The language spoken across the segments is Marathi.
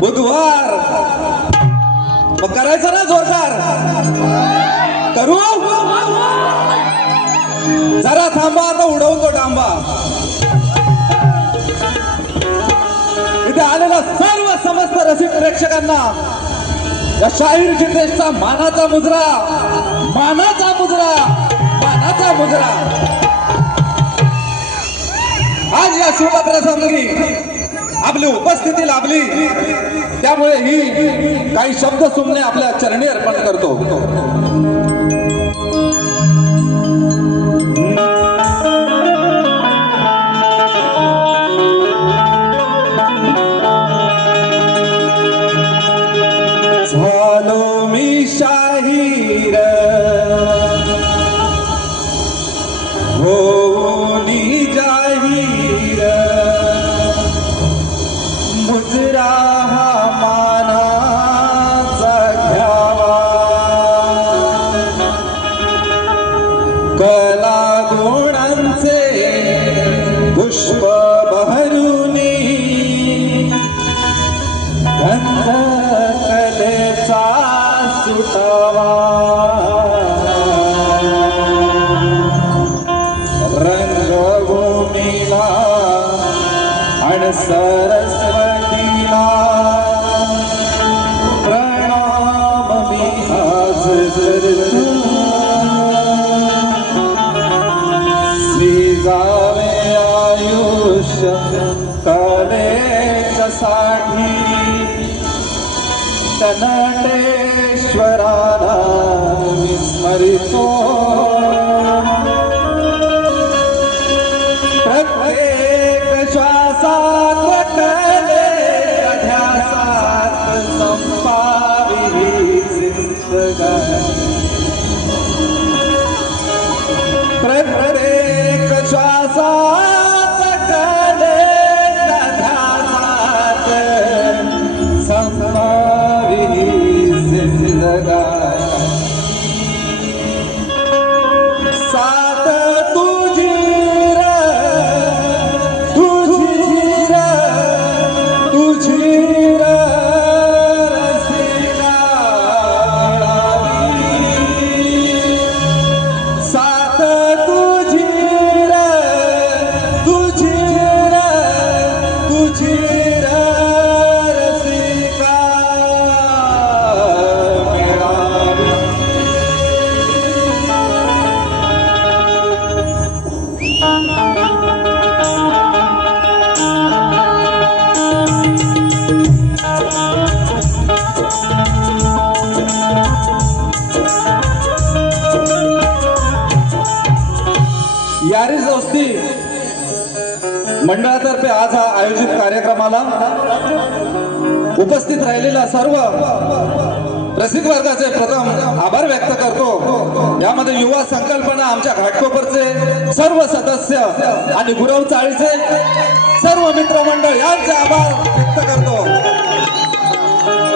बुधवार मग करायचं ना जोरदार करू जरा थांबा आता उडवून तो डांबा इथे आलेल्या सर्व समस्त रसिक प्रेक्षकांना या शाहीर जितेशचा मानाचा मुजरा मानाचा मुजरा मानाचा मुजरा आज या शुभप्रसंगी आपली उपस्थिती लाभली त्यामुळे ही काही शब्द सुमने आपल्या चरणी अर्पण करतो। झालो मी शाहीर होनी जाहीर मुजरा हा मानाचा घ्यावा कला गुणांचे पुष्प बहरुनी गंध कलेचा सुटावा रंगभूमीला आणि सरस्वतीला प्रणाम मी आज करतो श्रीजावे आयुष्य कलेच्यासाठी तनटेश्वराला विस्मरितो प्रत्येक श्वासात कलेचा यारी दोस्ती मंडळातर्फे आज हा आयोजित कार्यक्रमाला उपस्थित राहिलेला सर्व रसिक वर्गाचे प्रथम आभार व्यक्त करतो। यामध्ये युवा संकल्पना आमच्या घाटकोपरचे सर्व सदस्य आणि गुरव चाळीचे सर्व मित्रमंडळ यांचे आभार व्यक्त करतो।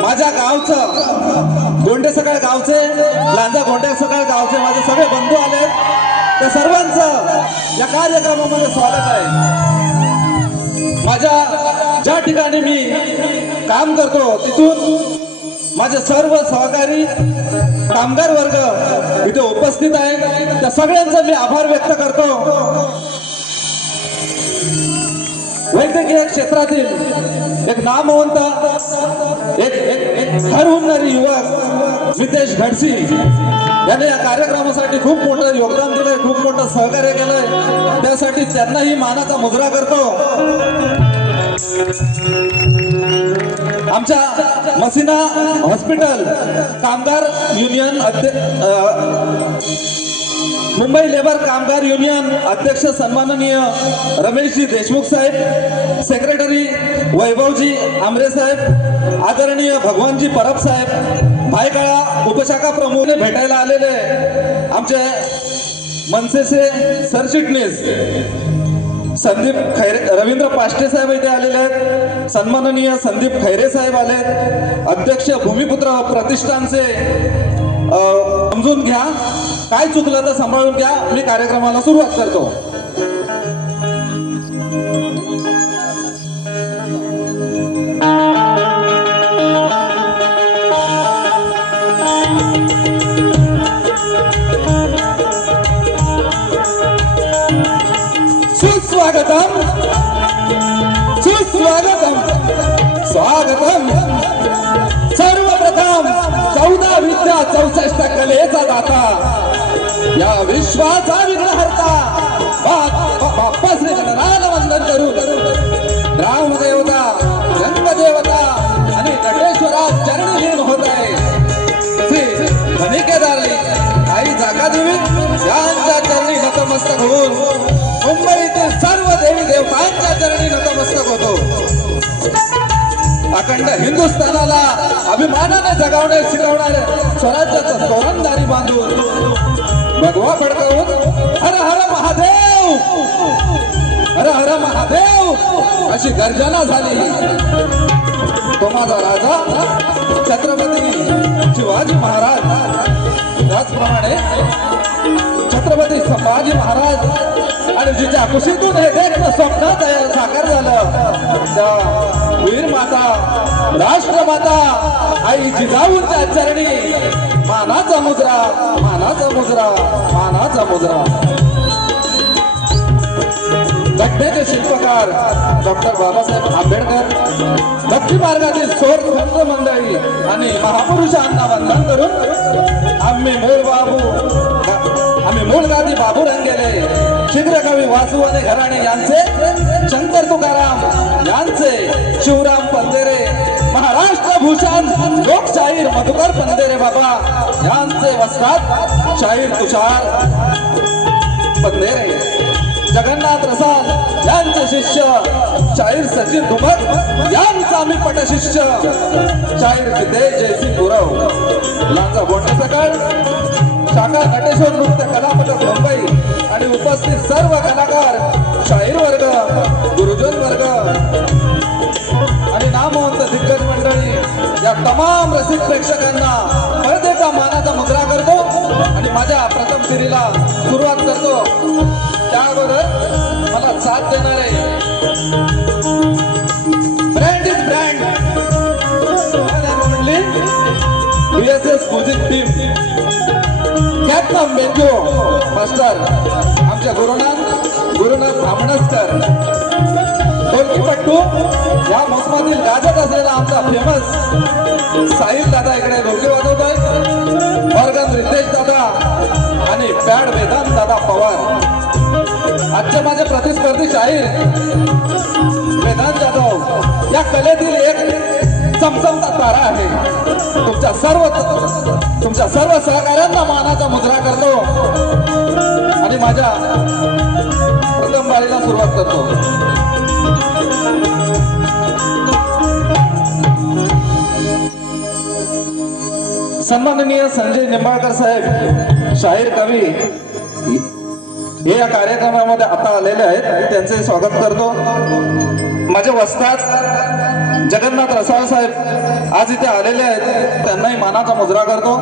माझ्या गावचं गोंडे सकाळ गावचे लांजा गोंडे सकाळ गावचे माझे सगळे बंधू आले, त्या सर्वांचं या कार्यक्रमामध्ये स्वागत आहे। माझ्या ज्या ठिकाणी मी काम करतो तिथून माझे सर्व सहकारी कामगार वर्ग इथे उपस्थित आहे, त्या सगळ्यांचा मी आभार व्यक्त करतो। वैद्यकीय क्षेत्रातील एक नामवंत एक ठरवणारी युवक नितेश घडसी याने या कार्यक्रमासाठी खूप मोठं योगदान दिलंय, खूप मोठं सहकार्य केलंय, त्यासाठी त्यांनाही मानाचा मुजरा करतो। आमच्या मसिना हॉस्पिटल कामगार युनियन मुंबई लेबर कामगार युनियन अध्यक्ष सन्माननीय रमेशजी देशमुख साहेब, सेक्रेटरी वैभवजी आमरे साहेब, आदरणीय भगवानजी परब साहेब, भायकाळा उपशाखा प्रमुख भेटायला आलेले आमचे मनसेचे सरचिटणीस संदीप खैरे, रवींद्र पाष्टे साहेब इथे आलेले आहेत, सन्माननीय संदीप खैरे साहेब आले, अध्यक्ष भूमिपुत्र प्रतिष्ठानचे समजून घ्या, काय चुकलं तर सांभाळून घ्या। मी कार्यक्रमाला सुरुवात करतो। सुस्वागतम सुस्वागतम स्वागतम। सर्वप्रथम 14 विद्या 64 कलेचा दाता, या विश्वाचा विघ्नहर्ता बाप्पा श्री गणरायाला वंदन करून ग्रामदेवता रंगदेवता आणि नटेश्वरा चरणी लीन होत आहे। श्री धनिकेदारी आई जागादेवी यांच्या चरणी नतमस्तक होऊन मुंबईतील सर्व देवी देवतांच्या चरणी नतमस्तक होतो। अखंड हिंदुस्थानाला अभिमानाने जगावणे शिकवणारे स्वराज्याचं तोरणदारी बांधून भगवा फडकवून हर हर महादेव हर हर महादेव अशी गर्जना झाली। तो माझा राजा छत्रपती शिवाजी महाराज, त्याचप्रमाणे छत्रपती संभाजी महाराज आणि जिच्या कुशीतून हे देखणं स्वप्न साकार झालं, त्या वीर माता राष्ट्रमाता आई जिजाऊंच्या चरणी मानाचा मुजरा मानाचा मुजरा मानाचा मुजरा। घटनेचे शिल्पकार डॉक्टर बाबासाहेब आंबेडकर, भक्ती मार्गातील सोर संत मंडळी आणि महापुरुषांना वंदन करून आम्ही मूळ गादी बाबू रंगेले, शीघ्र कवी वासू आणि घराणे यांचे, शंकर तुकाराम यांचे, शिवराम पंधेरे, महाराष्ट्र भूषण लोकशाहीर मधुकर पंधेरे बाबा यांचे वस्त्रात शाहीर तुषार पंधेरे, जगन्नाथ रसाल यांचे शिष्य शाहीर सचिन धुमक यांचा मी पटशिष्य शाहीर जितेश जयसिंग गुरव, लांजा गोंडे सकाळ शाखा नटेश्वर नृत्य कलापथक मुंबई आणि उपस्थित सर्व कलाकार, शाहीर वर्ग, गुरुजन वर्ग आणि नामवंत दिग्गज मंडळी, या तमाम रसिक प्रेक्षकांना परत मानाचा मुजरा करतो आणि माझ्या प्रथम फेरीला सुरुवात करतो। त्या अगोदर मला साथ देणारे brand is brand BSS music team, captain banjo master, आमच्या गुरुनाथ भामणस्कर, ढोलकीपट्टू या मोसमातील गाजत असलेला आमचा फेमस साहिल दादा इकडे ढोलकी वाजवतोय, ऑर्गन रितेश दादा आणि पॅड वेदांत दादा पवार। आजचे माझे प्रतिस्पर्धी शाहीर वेदांत जाधव या कलेतील एक चमचमता तारा आहे। तुमच्या सर्व सहकार्यांना मानाचा मुजरा करतो आणि माझ्या प्रथम बारीला सुरुवात करतो। सन्माननीय संजय निंबाळकर साहेब शाहीर कवी हे या कार्यक्रमामध्ये आता आलेले आहेत, त्यांचे स्वागत करतो। माझे वस्ताद जगन्नाथ रसाळ साहेब आज इथे आलेले आहेत, त्यांनाही मानाचा मुजरा करतो।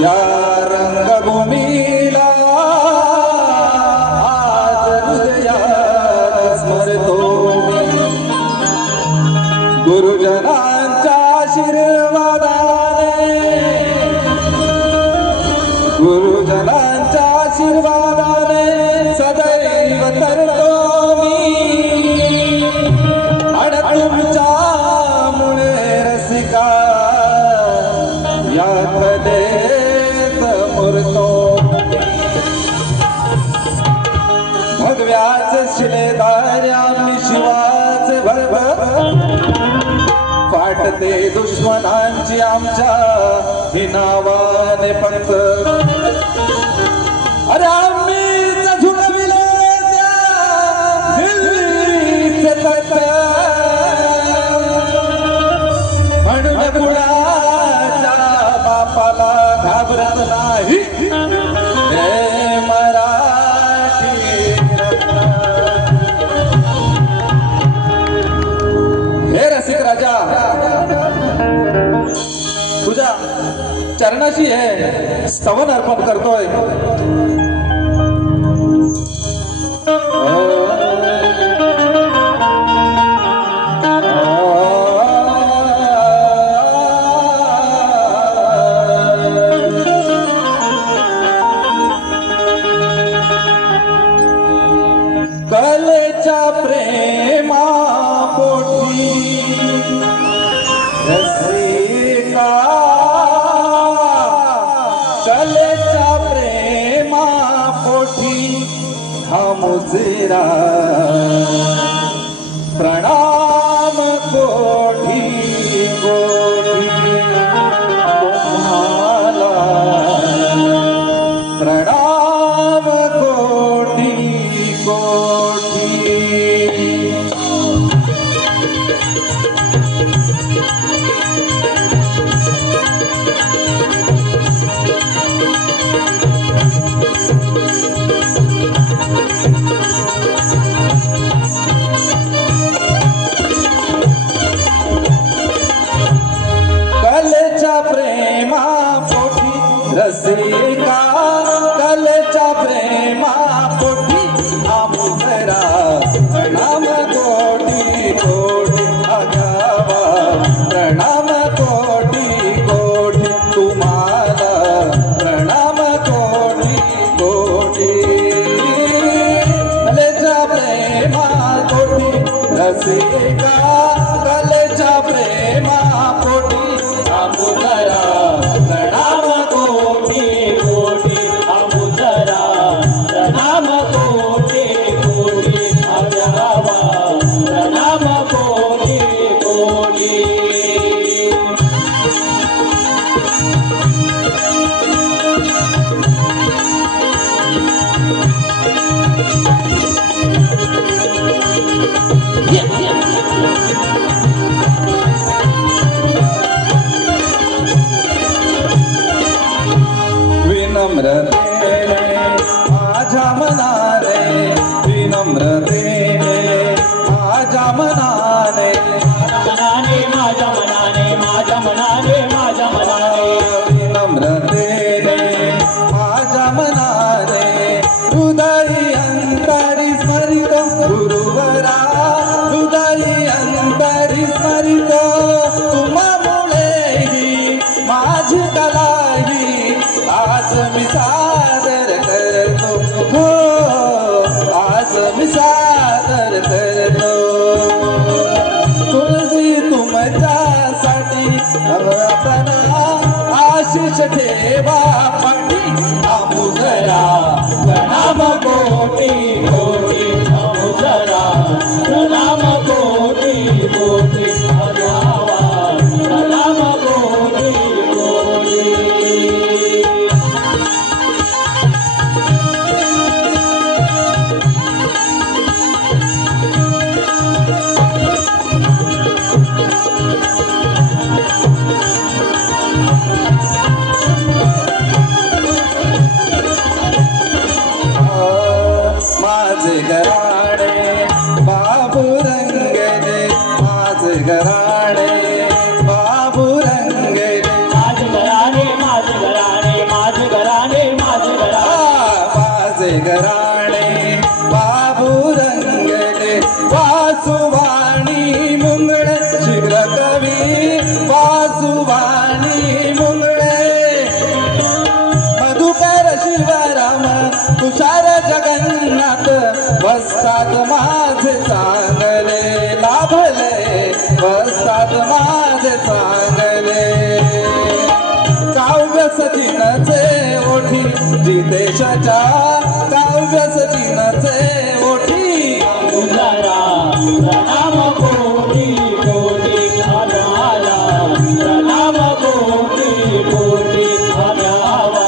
या रंगभूमीला आज हृदयात स्मरतो मी। गुरुजनांच्या आशीर्वादाने सदैव तरतो मी। आणि तुमच्या मुळे रसिका या कलेत मुरतो। भगव्याचे शिलेदार आम्ही शिवाचे भरभर फाटते दुश्मनांची आमच्या ही नावाने पंख। अरे आम्हीच झुकविले त्या दिल्लीचे तख्त म्हणून कुणाच्या बापाला घाबरत नाही हे मराठी हे रसिक राजा तुझ्या चरणाशी हे स्तवन अर्पण करतोय। कलेच्या प्रेमा पोटी रसिका कलेच्या प्रेमा पोटी मुझेरा प्रणाम कोटी कोटी तुम्हाला प्रणाम कोटी कोटी प्रेमा पोटी रसिका कलेच्या प्रेमा पोटी आमुजरा प्रणाम कोटी कोटी आगावा प्रणाम कोटी कोटी तुम्हाला प्रणाम कोटी कोटी कलेच्या प्रेमा पोटी रसिका कलेच्या प्रेमा पोटी आमुजरा प्रणाम कोटी कोटी आमुजरा प्रणाम कोटी कोटी आगावा प्रणाम कोटी कोटी विनम्रतेने माझ्या मनाने विनम्रतेने माझ्या मनाने माझ्या मनाने माझ्या मनाने माझ्या मनाने विनम्रतेने माझ्या मनाने हृदयी अंतरी स्मरित गुरुवरा हृदयी अंतरी स्मरित तुम्हामुळे ही माझी कलाही आज मी सादर करतो हो आज मी सादर करतो तुळशी तुमच्यासाठी आपण आशिष ठेवा पाठी आमुजरा प्रणाम कोटी कोटी आमुजरा प्रणाम कोटी कोटी आगावा प्रणाम कोटी कोटी माझे घराणे बाबू रंगले माझे घराणे बाबू रंगले माझे घराणे माझे घराणे माझे घराणे माझे माझे घराणे बाबू रंगले वासुवाणी मुंगळे शीघ्र कवी वासुवाणी मुंगळे मधुकर शिवराम तुषार जगन्नाथ वस्तात माझे चांगले लाभले वस्तात माझे चांगले काव्य सचिनचे ओठी जितेशाच्या काव्य सचिनचे ओठी आमुजरा प्रणाम कोटी कोटी आगावा प्रणाम कोटी कोटी आगावा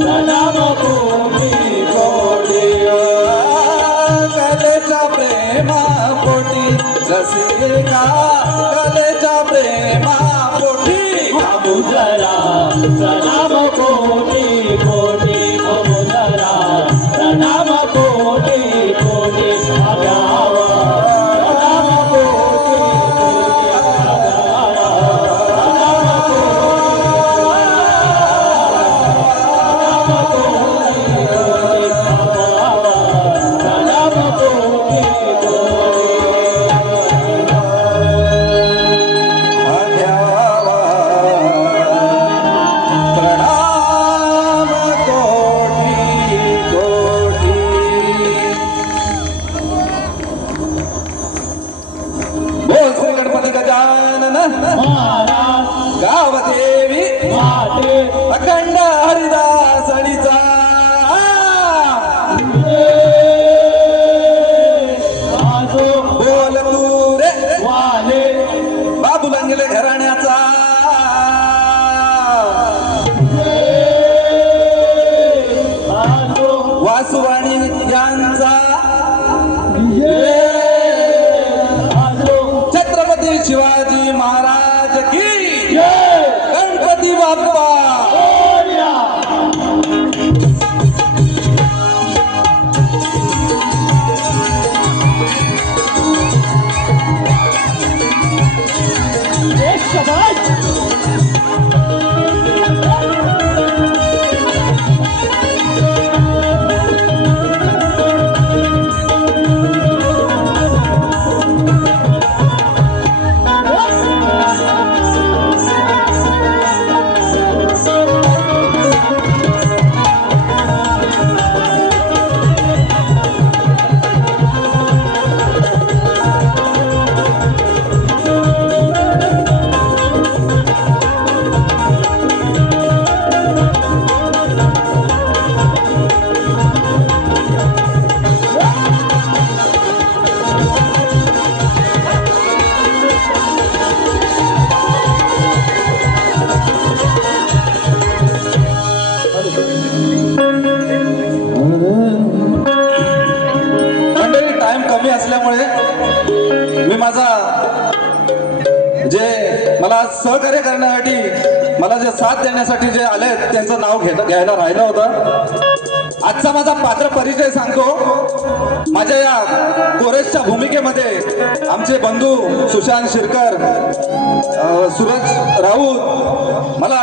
प्रणाम कोटी कोटी कलेच्या प्रेमा पोटी रसिका कलेच्या प्रेमा पोटी आमुजरा प्रणाम कोटी कोटी आमुजरा प्रणाम कोटी कोटी आगावा प्रणाम कोटी कोटी आगावा प्रणाम कोटी कोटी आगावा प्रणाम कोटी कोटी आग्यावा प्रणाम कोटी कोटी बोल श्री गणपती गजानन महाराज गावदेवी माते अखंड हरिदास अडीचा जय मी माझा जे मला सहकार्य करण्यासाठी मला जे साथ देण्यासाठी जे आले त्यांचं नाव घ्यायला राहिलं होतं. आजचा माझा पात्र परिचय सांगतो. माझ्या या कोरेसच्या भूमिकेमध्ये आमचे बंधू सुशांत शिरकर, सूरज राऊत, मला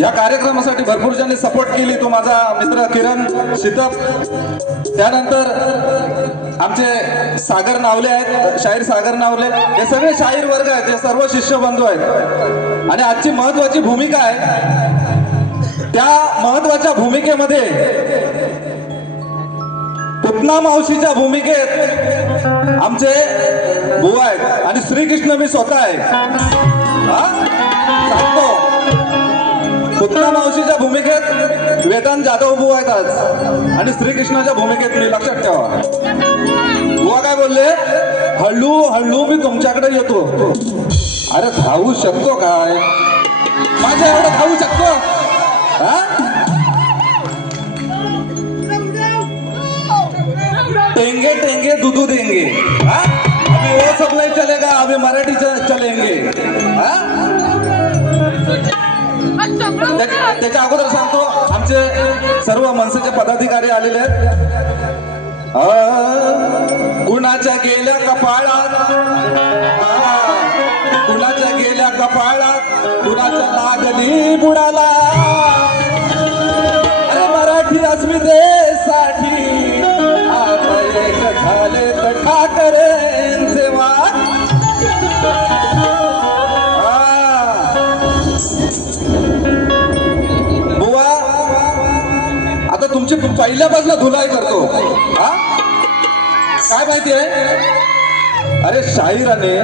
या कार्यक्रमासाठी भरपूर ज्यांनी सपोर्ट केली तो माझा मित्र किरण शितप, त्यानंतर आमचे सागर नावले आहेत, शाहीर सागर नावले, हे सगळे शाहीर वर्ग आहेत, हे सर्व शिष्य बंधू आहेत. आणि आजची महत्वाची भूमिका आहे. त्या महत्वाच्या भूमिकेमध्ये पुतना मावशीच्या भूमिकेत आमचे बुवा आहेत आणि श्रीकृष्ण मी स्वतः आहे. सांगतो, पुतना मावशीच्या भूमिकेत वेदांत जाधव बुवा आहेत आज आणि श्रीकृष्णाच्या भूमिकेत मी. लक्षात ठेवा. बुवा काय बोलले, हळू हळू मी तुमच्याकडे येतो. अरे धावू शकतो काय, माझ्या एवढं धावू शकतो? टेंगे टेंगे दूधू देंगे, अभी वो सब नहीं चलेगा, अभी मराठी चलेंगे. त्याच्या अगोदर सांगतो, आमचे सर्व मनसेचे पदाधिकारी आलेले आहेत. कुणाच्या गेल्या कपाळात, कुणाच्या गेल्या कपाळात, कुणाच्या लागली बुडाला. अरे मराठी अस्मितेसाठी आता एक झाले तर ठाकरेंचे वाद. बुवा आता तुमची पहिल्यापासून धुलाई करतो. काय माहिती आहे, अरे शाहिराने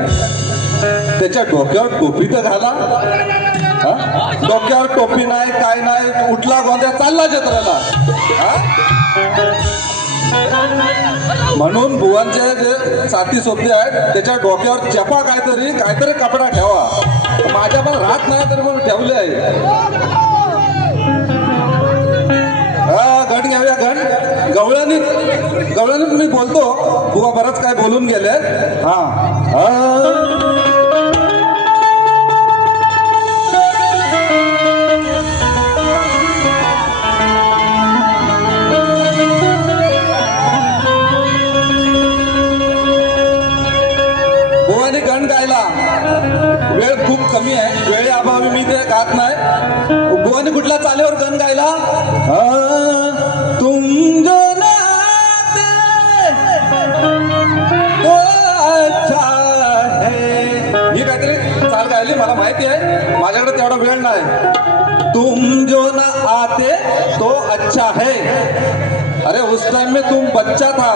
त्याच्या डोक्यावर टोपी तर घाला. डोक्यावर टोपी नाही, काय नाही, उठला गोंद्या चालला जत्रेला. म्हणून बुवांचे जे साथी सोबते आहेत त्याच्या डोक्यावर चपा काहीतरी कपडा ठेवा. माझ्या पण राहत नाही तरी पण ठेवले आहे. गण घ्याव्या, गण गवळणी मी बोलतो. बुवा बरंच काय बोलून गेले. बुवाने गण गायला, वेळ खूप कमी आहे, वेळेअभावी मी ते गात नाही. बुवाने कुठल्या चालीवर गण गायला, तुम जो नाते तो अच्छा है. ही काहीतरी चाल गायली, मला माहिती आहे, माझ्याकडे तेवढा वेळ नाही. तुम जो ना आते तो अच्छा है. अरे उस टाइम में तुम बच्चा था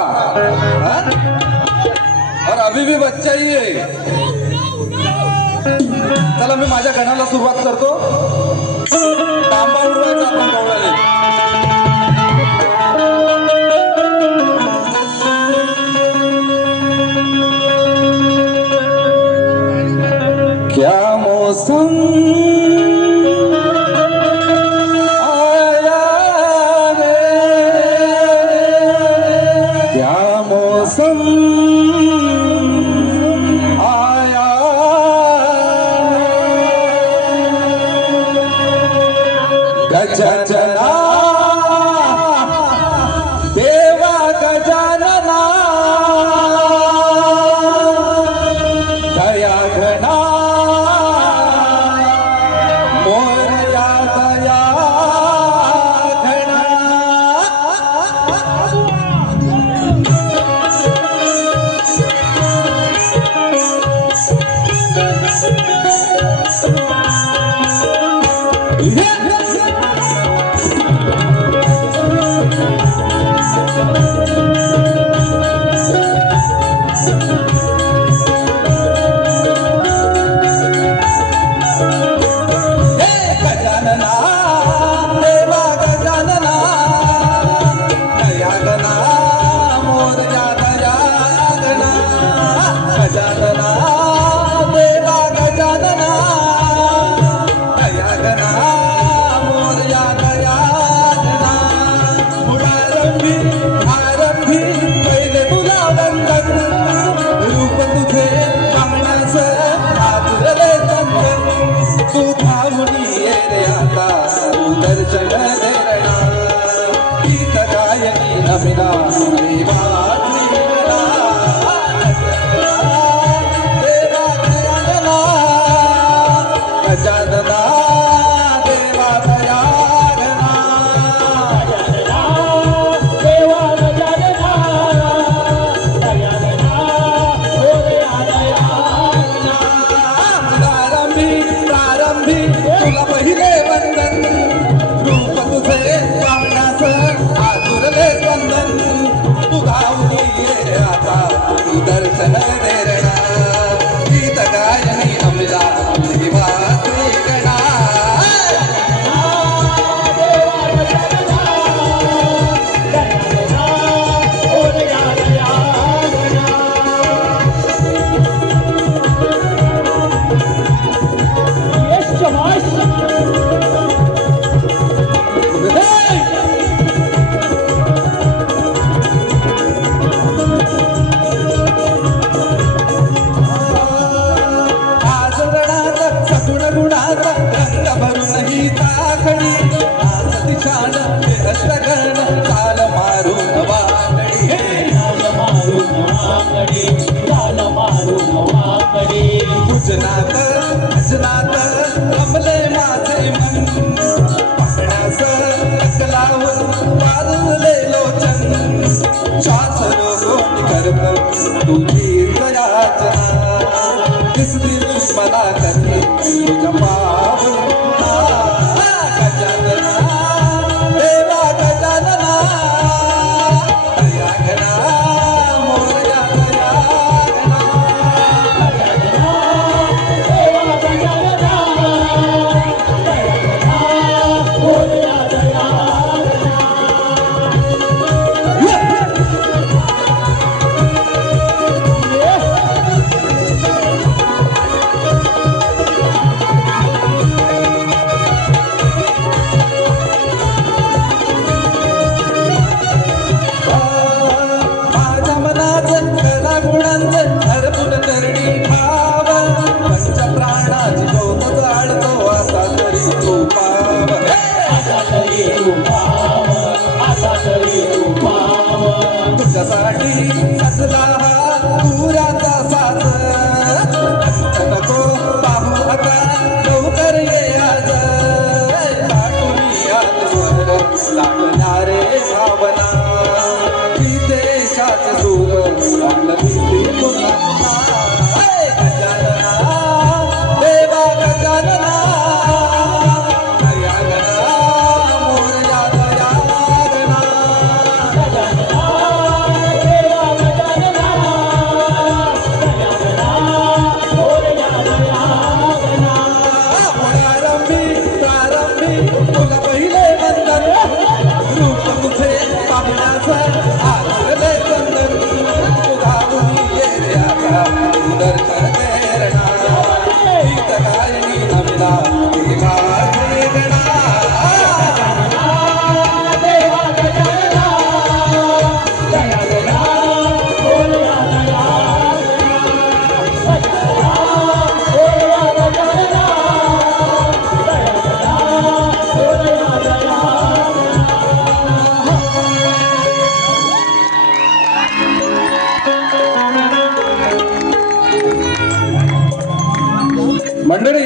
और अभी भी बच्चा ही है. चला मी माझ्या गणाला सुरुवात करतो. तांबा उडवायचा आपण गवळ्याने. क्या मौसम आया रे, क्या मौसम आया. गजानना देवा गजानना, दया घना सुदर्शन देरणा गीत गायनी अमला निवासी गणा अमले माझे मन पाहण्यास कलावर वारले लोचन श्वास रोगोनी करत तुझी दयाचना दिसतील मला कधी तुझ्या पावना गजानना देवा गजानना दया गणा मोरया दया तुझ्यासाठी सजला हा पुराचा साज नको पाहू आता लवकर ये आज काटून यादवर लागणारे भावना ही देशाचे दूर लागलं भीती पुन्हा गजानना देवा गजानना दया गणा मोरया दया गणा तुला पहिले वंदन रूप तुझे पाहण्याचं आले चंदन उधारून ये रे आता सुदर्शन देरणा गीत गायनी अमला निवासी गणा मंडळी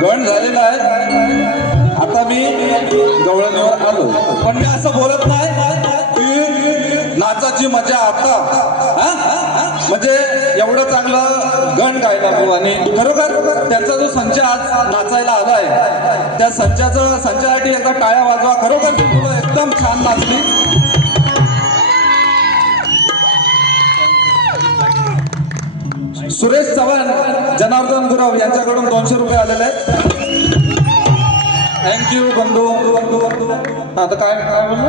गण झालेला आहे. आता मी गवळणीवर आलो, पण मी असं बोलत नाही की नाचाची मजा आता म्हणजे एवढं चांगलं गण गायला भाऊ. आणि खरोखर त्यांचा जो संच आज नाचायला आलाय त्या संचासाठी एकदा टाळ्या वाजवा. खरोखर ती मुलं एकदम छान नाचली. सुरेश चव्हाण, जनार्दन गुरव यांच्याकडून 200 रुपये आलेले आहेत. थँक्यू बंधू. आता काय काय बोललो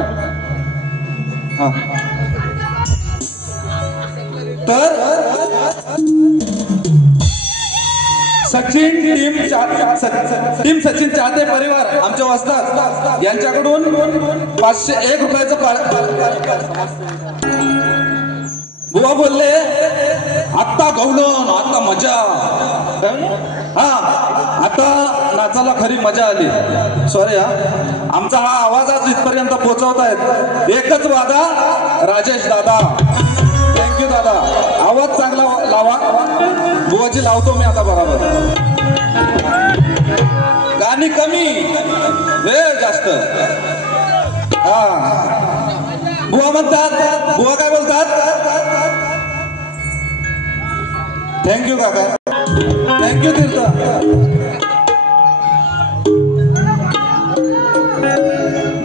हा तर सचिन टीम सचिन चाहते परिवार आमच्या वस्तात यांच्याकडून 501 रुपयाचं बुवा बोलले आत्ता गवलन आता मजा. हा आता नाचाला खरी मजा आली. सॉरी हा आमचा हा आवाज आज इथपर्यंत पोहोचवतायत. एकच वादा राजेश दादा. थँक्यू दादा. आवाज चांगला लावा. बुवाची लावतो मी आता बरोबर. गाणी कमी वेळ जास्त. हा बुवा म्हणतात. बुवा काय बोलतात. थँक्यू काका. थँक्यू तीर्थ.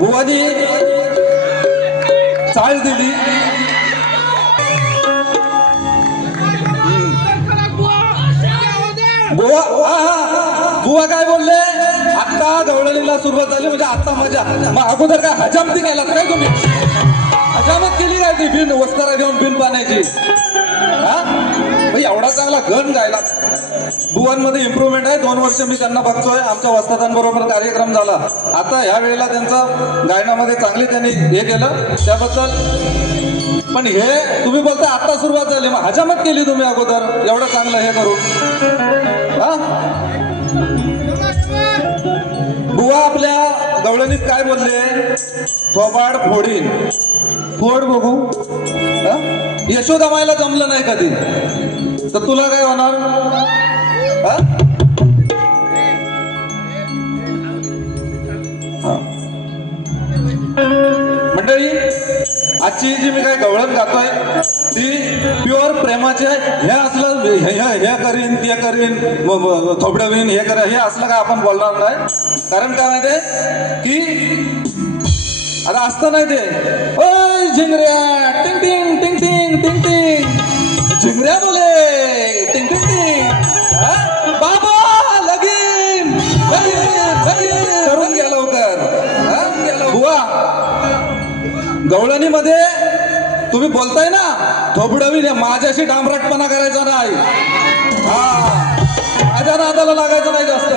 बुवानी चाळ दिली. बुवा बुवा काय बोलले आता गवळणीला सुरुवात झाली म्हणजे आता मजा मग अगोदर काय हजामती केलात काय तुम्ही हजामत केली काय ती बिन वस्तारा घेऊन बिन पाण्याची एवढा चांगला गण गायला बुवांमध्ये इम्प्रुव्हमेंट आहे 2 वर्ष मी त्यांना बघतोय आमच्या वस्तादांबरोबर कार्यक्रम झाला आता ह्या वेळेला त्यांचं गायनामध्ये चांगली त्यांनी हे केलं त्याबद्दल पण हे तुम्ही बोलता आता सुरुवात झाली मग हजामत केली तुम्ही अगोदर एवढं चांगलं हे करून बुवा आपल्या गवळणीत काय बोलले थोबाड फोडीन फोड बघू यशोदा मायला जमलं नाही कधी तर तुला काय होणार मंडळी आजची जी मी काय गवळण गातोय ती प्युअर प्रेमाची आहे हे असलं हे करीन ते करीन थोबडवीन हे कर हे असलं काय आपण बोलणार नाही कारण काय माहितीये की आता असतं नाही ते ओय झिंगऱ्या टिंग टिंग टिंग टिंग टिंग टिंग झिंगऱ्या बोले टिंग टिंग टिंग बाबा लगीन करून घ्या लवकर बुवा गवळणीमध्ये तुम्ही बोलताय ना थोबडवी माझ्याशी डांबरटपणा करायचा नाही माझ्या नादाला लागायचं नाही जास्त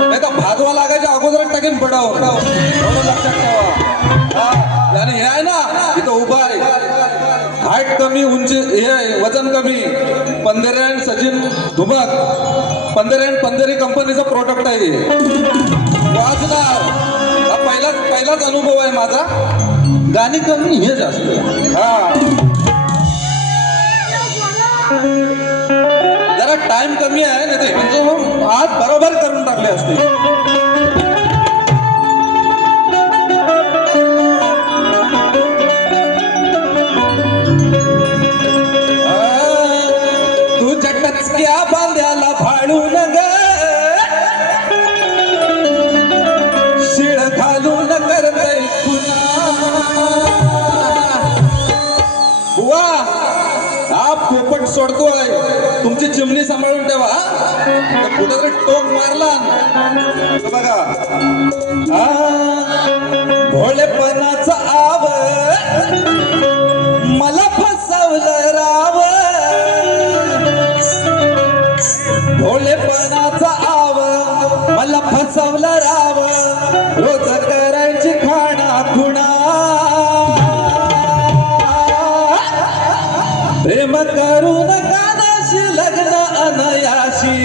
नाही तर भाजवा लागायच्या अगोदरच टाकेन पडाव एवढं लक्षात ठेवा आणि हे आहे ना इथं उभा आहे हाईट कमी उंची हे वजन कमी पंधेरे सचिन धुमक पंधेरी कंपनीचं प्रोडक्ट आहे वाजणार हा पहिलाच अनुभव आहे माझा गाणी कमी हे जास्त जरा टाइम कमी आहे नाही ते म्हणजे आज बरोबर करून टाकले असते तुझ्या टचक्या बांध्याला भाळून ग शिळ घालून करतय बुवा हा पोपट सोडतोय तुमची चिमणी सांभाळून ठेवा कुठेतरी टोक मारला बघा भोळेपणाचा आव मला फसवलं राव भोळेपणाचा आव मला फसवलं राव रोज करायची खाणा खुणा प्रेम करून कानाशी लग्न अनयाशी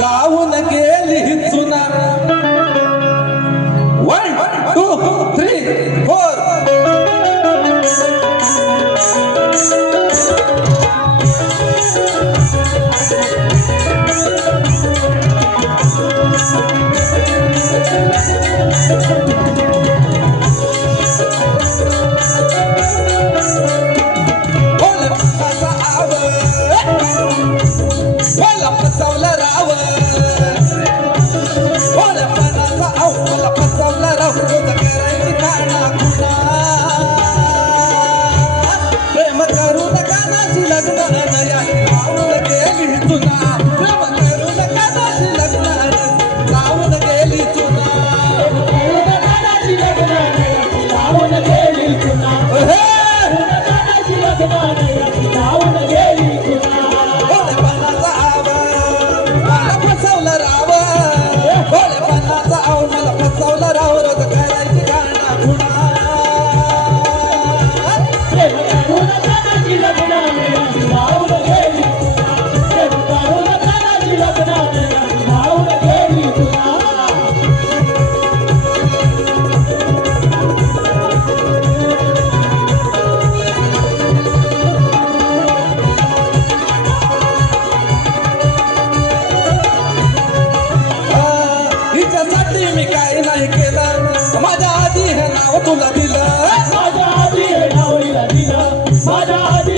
लावून गेली चुना 1 2 3 4 तुला दिलं माझ्या आधी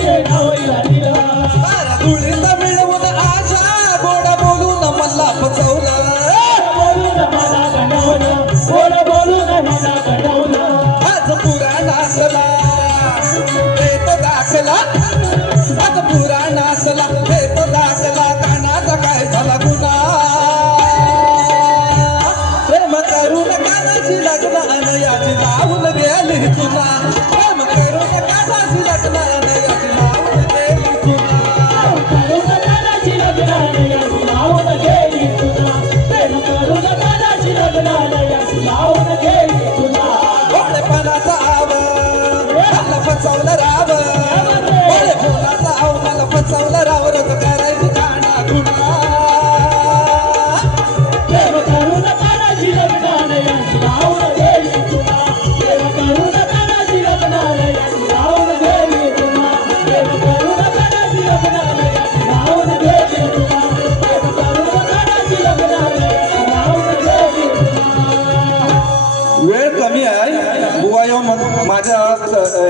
धुळीत मिळवून आशा गोड बोलून मला फसवलं आज पुराणासला भेट दाखला आज पुराणासला भेट दाखला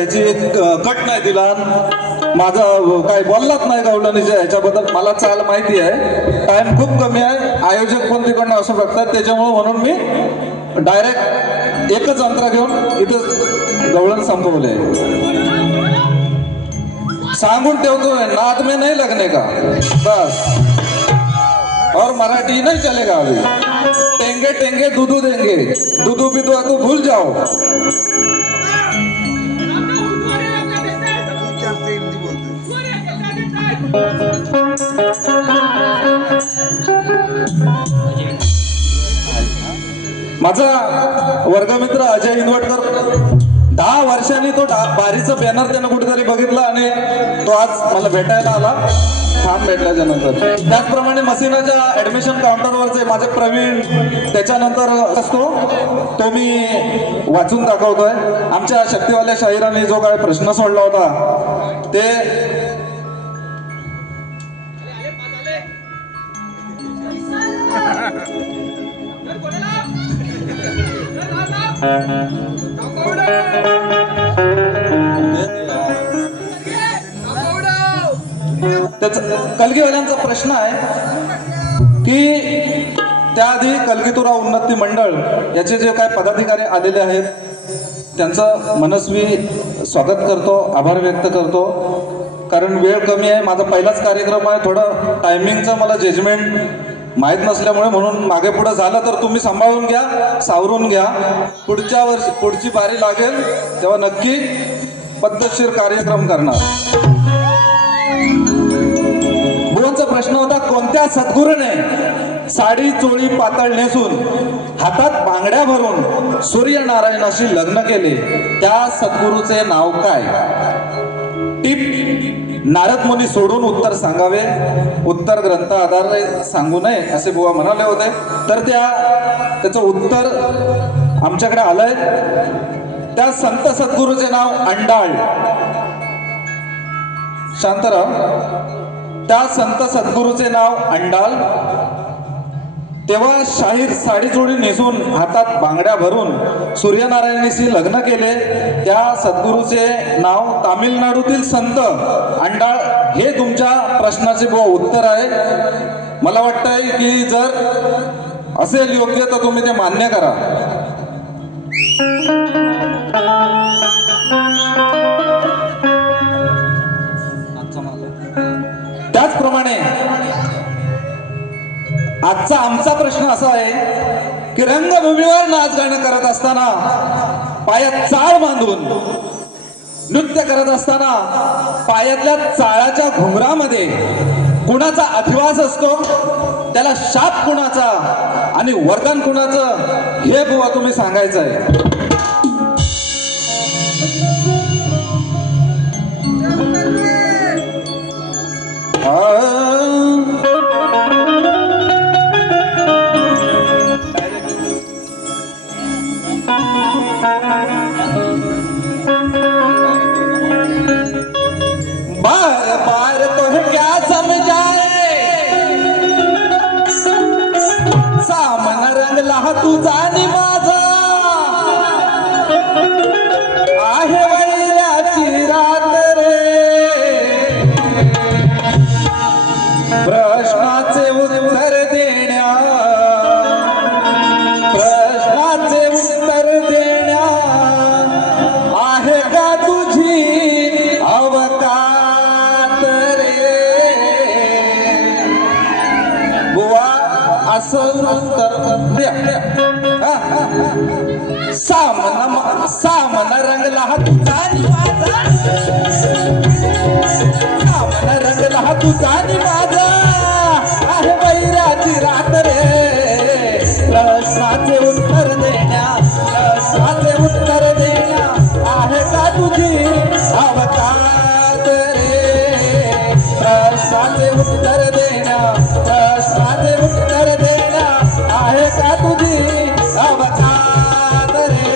ह्याची कट नाही दिला, माझा काय बोललाच नाही गवळणीच्या ह्याच्याबद्दल. मला चाल माहिती आहे, टाइम खूप कमी आहे, आयोजक पण तिकडनं असं बघतात, त्याच्यामुळे म्हणून मी डायरेक्ट एकच अंतर घेऊन इथं गवळण संपवले. सांगून ठेवतोय, नाद में नहीं लगने का बस, और मराठी नहीं चलेगा अभी. टेंगे टेंगे दूधू देंगे, दूधू भी तो भूल जाओ. माझा वर्गमित्र अजय हिंदवटकर 10 वर्षांनी तो बारीचं बॅनर त्यानं कुठेतरी बघितलं आणि तो आज मला भेटायला आला, थांब भेटल्याच्या नंतर. त्याचप्रमाणे मसिनाच्या ऍडमिशन काउंटरवरचे माझे प्रवीण, त्याच्यानंतर असतो तो मी वाचून दाखवतोय. आमच्या शक्तीवाल्या शाहिरांनी जो काय प्रश्न सोडला होता ते कलगीवाल्यांचा प्रश्न आहे की त्याआधी कलगीतुरा उन्नती मंडळ याचे जे काय पदाधिकारी आलेले आहेत त्यांचं मनस्वी स्वागत करतो, आभार व्यक्त करतो. कारण वेळ कमी आहे, माझा पहिलाच कार्यक्रम आहे, थोडं टायमिंगचं मला जजमेंट माहीत नसल्यामुळे म्हणून मागे पुढे झालं तर तुम्ही सांभाळून घ्या, सावरून घ्या. पुढच्या वर्षी पुढची बारी लागेल तेव्हा नक्की पद्धतशीर कार्यक्रम करणार. बुवांचा प्रश्न होता, कोणत्या सद्गुरूने साडी चोळी पातळ नेसून हातात बांगड्या भरून सूर्यनारायणाशी लग्न केले, त्या सद्गुरूचे नाव काय? टिप: नारद मुनी सोडून उत्तर सांगावे, उत्तर ग्रंथ आधारे सांगू नये असे बुवा म्हणाले होते. तर त्याचं उत्तर आमच्याकडे आलंय. त्या संत सद्गुरूचे नाव अंडाळ. शांतराव, त्या संत सद्गुरूचे नाव अंडाळ. तेव्हा शाहीर साडी चोळी नेसून हातात बांगड्या भरून सूर्यनारायणाशी लग्न केले, त्या सद्गुरूचे नाव तामिळनाडूतील संत अंडाळ. हे तुमच्या प्रश्नाचे उत्तर आहे. मला वाटतंय की जर असेल योग्य तर तुम्ही ते मान्य करा. त्याचप्रमाणे आजचा आमचा प्रश्न असा आहे की रंगभूमीवर नाच गाणं करत असताना पायात चाळ बांधून नृत्य करत असताना पायातल्या चाळाच्या घुंगरामध्ये कुणाचा अधिवास असतो, त्याला शाप कुणाचा आणि वरदान कुणाचं, हे बुवा तुम्ही सांगायचं आहे. बार बार तो है क्या समझाए, सामना रंगला तुझा नि माझा, आहे वैराची रात रे, प्रश्नाचे उत्तर देण्या, प्रश्नाचे उत्तर देण्या, आहे का तुझी अवकात रे. बुवा असं उत्तर द्या. सामना रंगला तुझा नि माझा, सामना रंगला तुझा नि माझा, आहे वैराची रात रे, प्रश्नाचे उत्तर देण्या, प्रश्नाचे उत्तर देण्या, आहे का तुझी अवकात रे, प्रश्नाचे उत्तर देण्या, प्रश्नाचे उत्तर देण्या, आहे का तुझी अवकात रे.